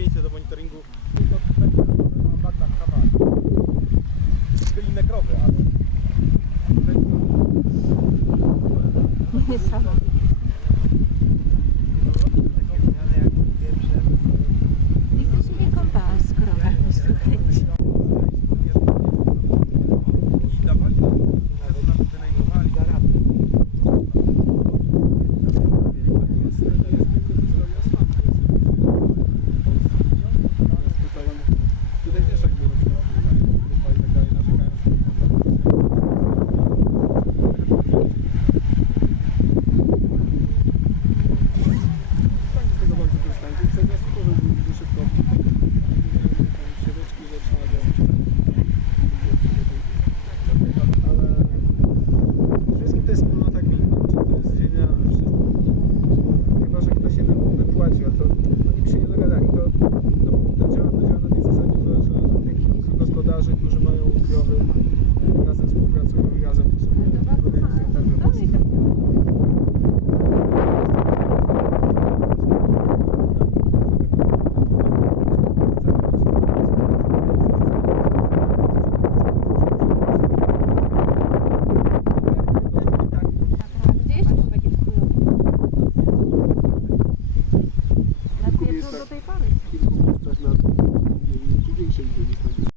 więcej do monitoringu. To będzie na kawałek. Inne krowy, ale... gadali. To, to, to, działa, to działa na tej zasadzie, że, że, że tych gospodarzy, którzy mają zdrowy, e, razem współpracują i razem to sobie